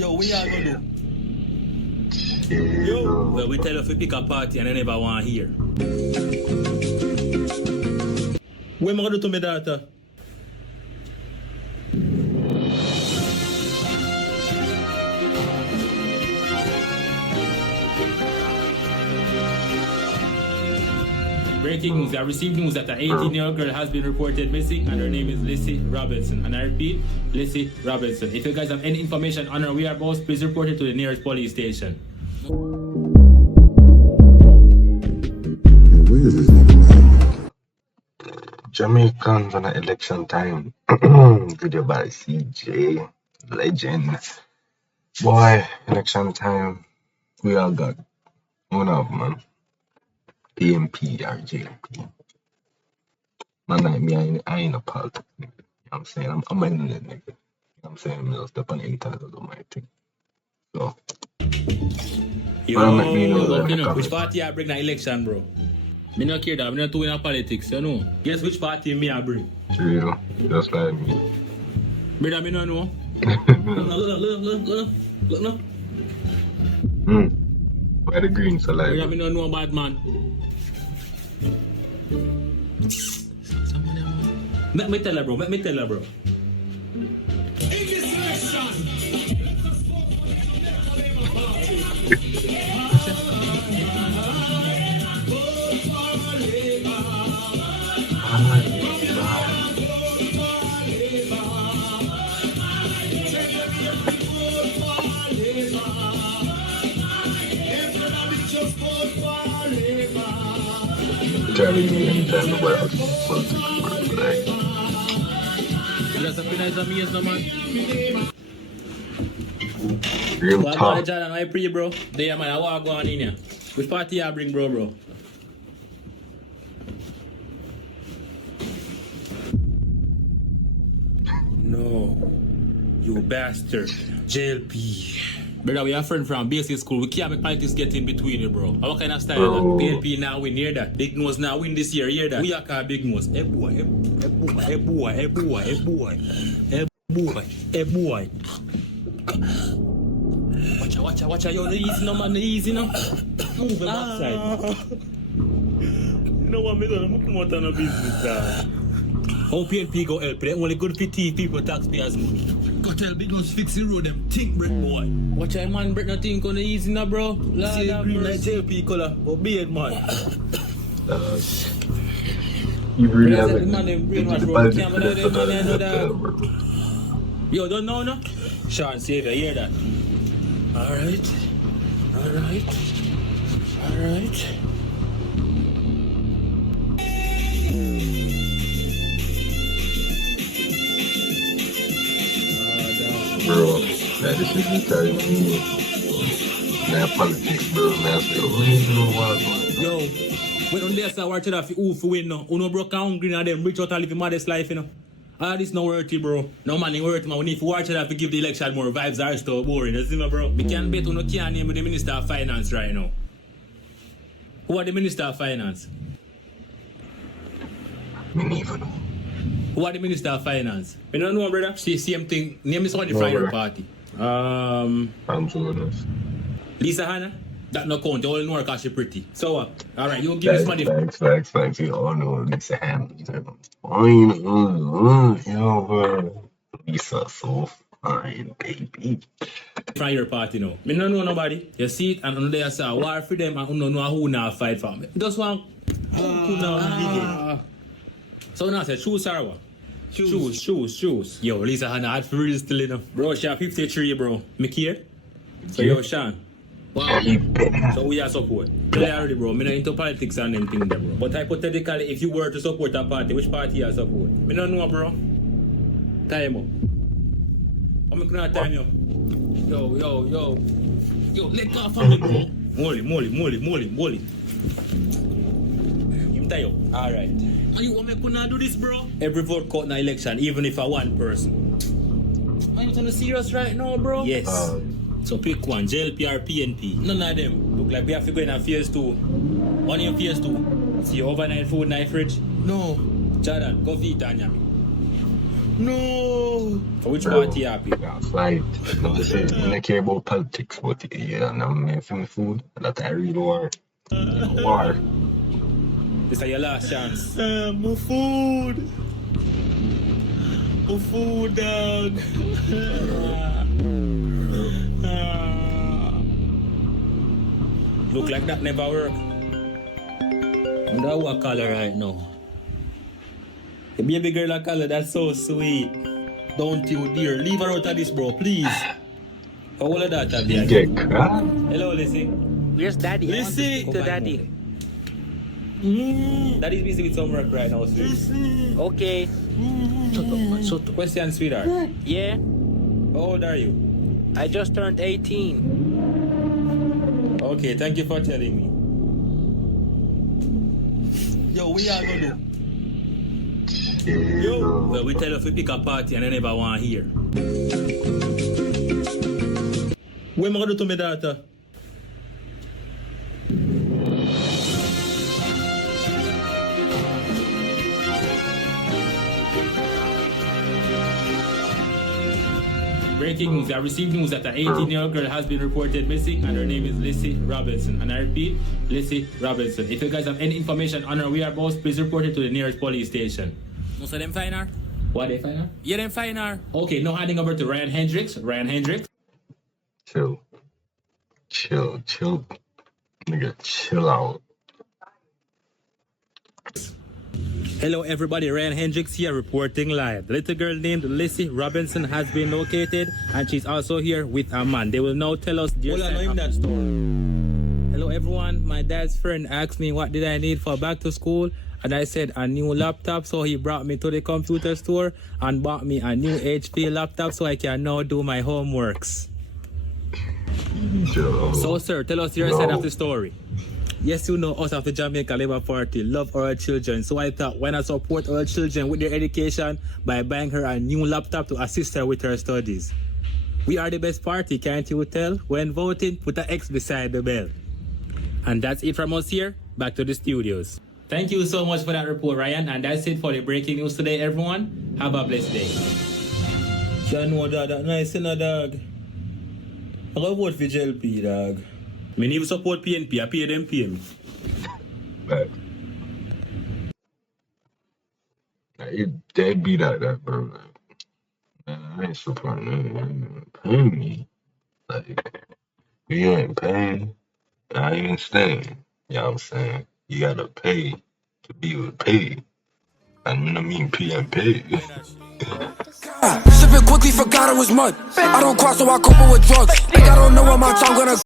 Yo, what y'all gonna do? Yo, well, we tell you if we pick a party and I never want to hear. What am I gonna do to my daughter? Breaking news. I received news that an 18-year-old girl has been reported missing and her name is Lissy Robinson. And I repeat, Lissy Robinson. If you guys have any information on her whereabouts, please report it to the nearest police station. Where is this nigga? Jamaicans on election time. Video by CJ. Legend. Boy, election time. We all got one of man. PMP or JLP. Man, like me, I ain't a politics, nigga. You know what I'm saying? I'm an internet nigga. You know what I'm saying? I'm just step on the internet and do my thing. So. Yo, which party I bring the election, bro? Me not care that. I'm not doing politics, you know. Guess which party me I bring? True, just like me. Brother, me not know. Look now. Why the green so like? Brother, me not know bad man. Let me tell her, bro. Telling me anytime about politics, like. That's a nice amazing, no man. Real Well, talk. Jordan, I pray, bro. There, man, I walk on in here. Which party I bring, bro? No, you bastard. JLP. Brother, we are friend from basic school. We can't make politics get in between you, bro. What kind of style that? JLP now win, hear that? Big Nose now win this year, hear that? We are called Big Nose. Hey boy. Watch out, yo, easy no man, easy no. Move the backside. You know what, I'm come out on a business, dog. How PNP go help? They only good for people, taxpayers money. Go tell Big Nose fix the road, them think break boy. Watch out, man, break nothing on the easy now, bro. See green like JLP color, but beard, man. You really have it. Yo, don't know, no? Sean, Savior, hear that? Alright. Bro, that this is me telling me. Now politics, bro. Now I say, oh, you know what? Yo, when on there, watch it off who win now. Uno broke hungry and them rich out and live a modest life, you know. All this not worthy, bro. No man ain't worthy, man. We need to watch it off to give the election more vibes are still boring. You see me, bro? We can't bet uno can't name the Minister of Finance right now. Who are the Minister of Finance? Me never know. Who are the Minister of Finance? You don't know, brother? See, same thing. Name is somebody from your party. I'm so honest. Lisa Hanna? That no count. You all know her because she pretty. So what? Alright, you give this money. Thanks. You all know Lisa Hanna. Fine. Yo, bro. Lisa so fine, baby. From your party now. Me don't know nobody. You see it and on there say war for them and you don't know who now fight for me. Just one who now So now say shoes or what? Shoes. Yo, Lisa Hanna had for real still enough. Bro, she 53, bro. Me care? So yo, Sean. Wow. So we are support. Clearly, bro. Me not into politics and them things there, bro. But hypothetically, if you were to support a party, which party you support? Me don't know, bro. Time up. How me gonna time you? Yo, let go from me, bro. Molly. Him tie up. Alright. Are you want me gonna do this, bro? Every vote count in an election, even if I one person. Are you trying serious right now, bro? Yes. So pick one, JLP or PNP. None of them. Look like we have to go in a phase 2. One in phase 2. See overnight food in the fridge? No. Jordan, go feed Tanya. No. For which party happy? Yeah, flight. No, I say, I don't care about politics, but yeah, and I'm making food. That I read war. War. This is your last chance. My food. My food, dog. Look like that never work. I wonder what color right now. The baby girl a color, that's so sweet. Don't you dear. Leave her out of this, bro, please. How old is that, You Abby? get crap? Hello, Lissy. Where's daddy? I want to Lissy. speak to daddy. Daddy's busy with some work right now, sweet. Okay. Question, sweetheart. Yeah, How old are you? I just turned 18. Okay, thank you for telling me. Yo, we are gonna do. Yo. Well, we tell you if we pick a party and they never want to hear. What am I going to do to my daughter? Breaking news. I received news that an 18-year-old girl has been reported missing and her name is Lissy Robinson. And I repeat, Lissy Robinson. If you guys have any information on her whereabouts, please report it to the nearest police station. Most of them find her? What, they find her? Yeah, them find her. Okay, now handing over to Ryan Hendricks. Ryan Hendricks. Chill. Nigga, chill out. Hello everybody, Ryan Hendricks here reporting live. The little girl named Lissy Robinson has been located and she's also here with a man. They will now tell us their Hold on, side know him of the that story. Hello everyone, my dad's friend asked me what did I need for back to school and I said a new laptop, so he brought me to the computer store and bought me a new HP laptop so I can now do my homeworks. Chill. So sir, tell us your side of the story. Yes, you know us of the Jamaica Labour Party love our children, so I thought why not support our children with their education by buying her a new laptop to assist her with her studies. We are the best party, can't you tell? When voting, put an X beside the bell. And that's it from us here, back to the studios. Thank you so much for that report, Ryan, and that's it for the breaking news today, everyone. Have a blessed day. You know that nice, you know, dog. I go vote for JLP, dog. Me need to support PNP, I pay them pay me. But it dead beat out that, bro. Man, I ain't supporting them. Paying me. Like, you ain't paying, I ain't staying. You know what I'm saying? You gotta pay to be with pay. And I mean PNP. Sipping quickly, forgot it was mud. I don't cross, so I couple with drugs. Think I don't know what my time.